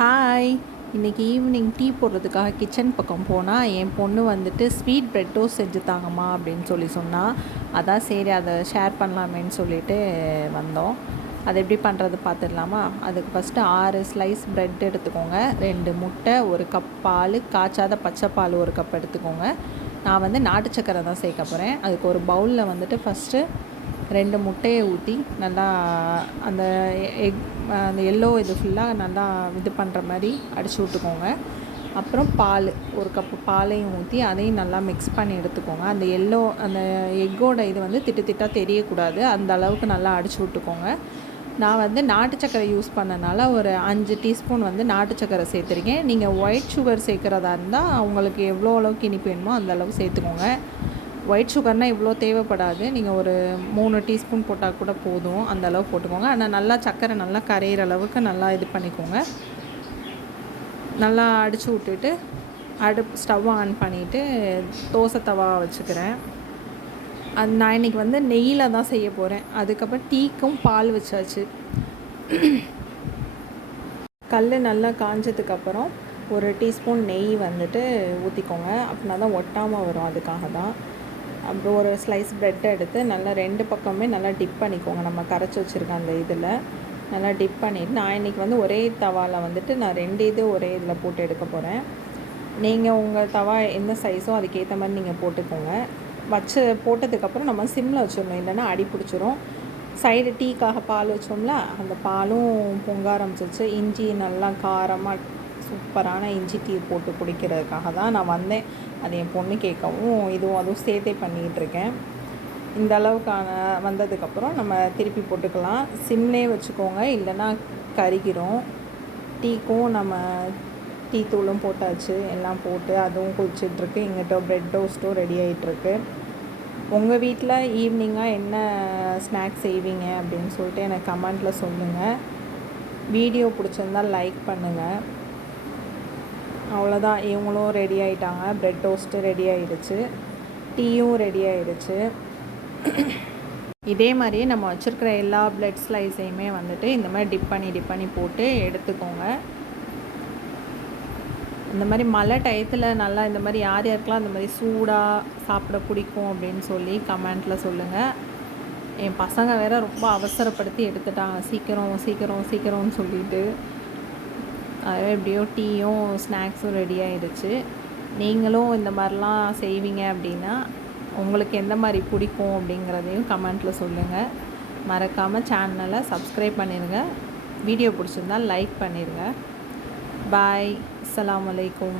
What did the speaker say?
Hi இன்றைக்கி evening tea போடுறதுக்காக kitchen பக்கம் போனால் என் பொண்ணு வந்துட்டு ஸ்வீட் பிரெட் டோஸ்ட் செஞ்சு தாங்கம்மா அப்படின்னு சொல்லி சொன்னால் அதான் சரி அதை ஷேர் பண்ணலாமேன்னு சொல்லிட்டு வந்தோம். அது எப்படி பண்ணுறது பார்த்துடலாமா? அதுக்கு ஃபஸ்ட்டு ஆறு ஸ்லைஸ் பிரெட் எடுத்துக்கோங்க. ரெண்டு முட்டை ஒரு கப் பால் காய்ச்சாத பச்சை பால் ஒரு கப் எடுத்துக்கோங்க. நான் வந்து நாட்டு சக்கரை தான் சேர்க்க போகிறேன் அதுக்கு ஒரு பவுலில் வந்துட்டு ஃபஸ்ட்டு ரெண்டு முட்டையை ஊற்றி நல்லா அந்த எக் அந்த எல்லோ இது ஃபுல்லாக நல்லா இது பண்ணுற மாதிரி அடித்து விட்டுக்கோங்க. அப்புறம் பால் ஒரு கப்பு பாலையும் ஊற்றி அதையும் நல்லா மிக்ஸ் பண்ணி எடுத்துக்கோங்க. அந்த எல்லோ அந்த எக்கோட இது வந்து திட்டு திட்டாக தெரியக்கூடாது. அந்த அளவுக்கு நல்லா அடித்து விட்டுக்கோங்க. நான் வந்து நாட்டு சக்கரை யூஸ் பண்ணனால ஒரு அஞ்சு டீஸ்பூன் வந்து நாட்டு சக்கரை சேர்த்துருக்கேன். நீங்கள் ஒயிட் சுகர் சேர்க்குறதா இருந்தால் உங்களுக்கு எவ்வளோ அளவுக்கு இனிப்பு வேணுமோ அந்த அளவு சேர்த்துக்கோங்க. ஒயிட் சுகர்னால் இவ்வளோ தேவைப்படாது. நீங்கள் ஒரு மூணு டீஸ்பூன் போட்டால் கூட போதும். அந்த அளவு போட்டுக்கோங்க. ஆனால் நல்லா சர்க்கரை நல்லா கரையிற அளவுக்கு நல்லா இது பண்ணிக்கோங்க. நல்லா அடித்து விட்டுட்டு அடுப்பு ஸ்டவ் ஆன் பண்ணிவிட்டு தோசை தவா வச்சுக்கிறேன். அது நான் இன்றைக்கி வந்து நெய்யில் தான் செய்ய போகிறேன் அதுக்கப்புறம் டீக்கும் பால் வச்சாச்சு. கல் நல்லா காஞ்சதுக்கப்புறம் ஒரு டீஸ்பூன் நெய் வந்துட்டு ஊற்றிக்கோங்க அப்படின்னா தான் ஒட்டாமல் வரும். அதுக்காக தான். அப்புறம் ஒரு ஸ்லைஸ் ப்ரெட்டை எடுத்து நல்லா ரெண்டு பக்கமே நல்லா டிப் பண்ணிக்கோங்க. நம்ம கரைச்சி வச்சுருக்க அந்த இதில் நல்லா டிப் பண்ணிவிட்டு நான் இன்றைக்கி வந்து ஒரே தவாவில் வந்துட்டு நான் ரெண்டு இது ஒரே இதில் போட்டு எடுக்க போகிறேன் நீங்கள் உங்கள் தவா எந்த சைஸோ அதுக்கேற்ற மாதிரி நீங்கள் போட்டுக்கோங்க. வச்சு போட்டதுக்கப்புறம் நம்ம சிம்மில் வச்சிடணும். இல்லைன்னா அடி பிடிச்சிரும். சைடு டீக்காக பால் வச்சோம்ல அந்த பாலும் பொங்க ஆரம்பிச்சிச்சு இஞ்சி நல்லா காரமாக சூப்பரான இஞ்சி டீ போட்டு குடிக்கிறதுக்காக தான் நான் வந்தேன். அது என் பொண்ணு கேட்கவும் இதுவும் அதுவும் சேர்த்தே பண்ணிகிட்ருக்கேன். இருக்கேன் இந்த அளவுக்கான வந்ததுக்கப்புறம் நம்ம திருப்பி போட்டுக்கலாம். சிம்லே வச்சுக்கோங்க இல்லைன்னா கருகிரும். டீக்கும் நம்ம டீ தூளும் போட்டாச்சு எல்லாம் போட்டு அதுவும் குளிச்சிட்ருக்கு எங்கிட்ட ப்ரெட் டோஸ்ட்டும் ரெடி ஆகிட்டுருக்கு உங்கள் வீட்டில் ஈவினிங்காக என்ன ஸ்நாக்ஸ் செய்வீங்க அப்படின்னு சொல்லிட்டு எனக்கு கமெண்ட்டில் சொல்லுங்கள் வீடியோ பிடிச்சிருந்தால் லைக் பண்ணுங்கள் அவ்வளோதான். இவங்களும் ரெடி ஆகிட்டாங்க ப்ரெட் டோஸ்ட்டு ரெடி ஆகிடுச்சு டீயும் ரெடி ஆகிடுச்சு இதே மாதிரியே நம்ம வச்சுருக்கிற எல்லா பிளட் ஸ்லைஸையுமே வந்துட்டு இந்த மாதிரி டிப் பண்ணி டிப் பண்ணி போட்டு எடுத்துக்கோங்க. இந்த மாதிரி மழை டயத்தில் நல்லா இந்த மாதிரி யார் யாருக்கெல்லாம் இந்த மாதிரி சூடாக சாப்பிட பிடிக்கும் அப்படின்னு சொல்லி கமெண்ட்டில் சொல்லுங்கள் என் பசங்க வேற ரொம்ப அவசரப்படுத்தி எடுத்துட்டாங்க. சீக்கிரம் சீக்கிரம் சீக்கிரம்னு சொல்லிட்டு. அது எப்படியோ டீயும் ஸ்நாக்ஸும் ரெடி ஆயிடுச்சு. நீங்களும் இந்த மாதிரிலாம் செய்வீங்க அப்படின்னா உங்களுக்கு எந்த மாதிரி பிடிக்கும் அப்படிங்கிறதையும் கமெண்ட்டில் சொல்லுங்கள் மறக்காமல் சேனலை சப்ஸ்கிரைப் பண்ணிடுங்க வீடியோ பிடிச்சிருந்தால் லைக் பண்ணிடுங்க பாய் அலாம் வலைக்கும்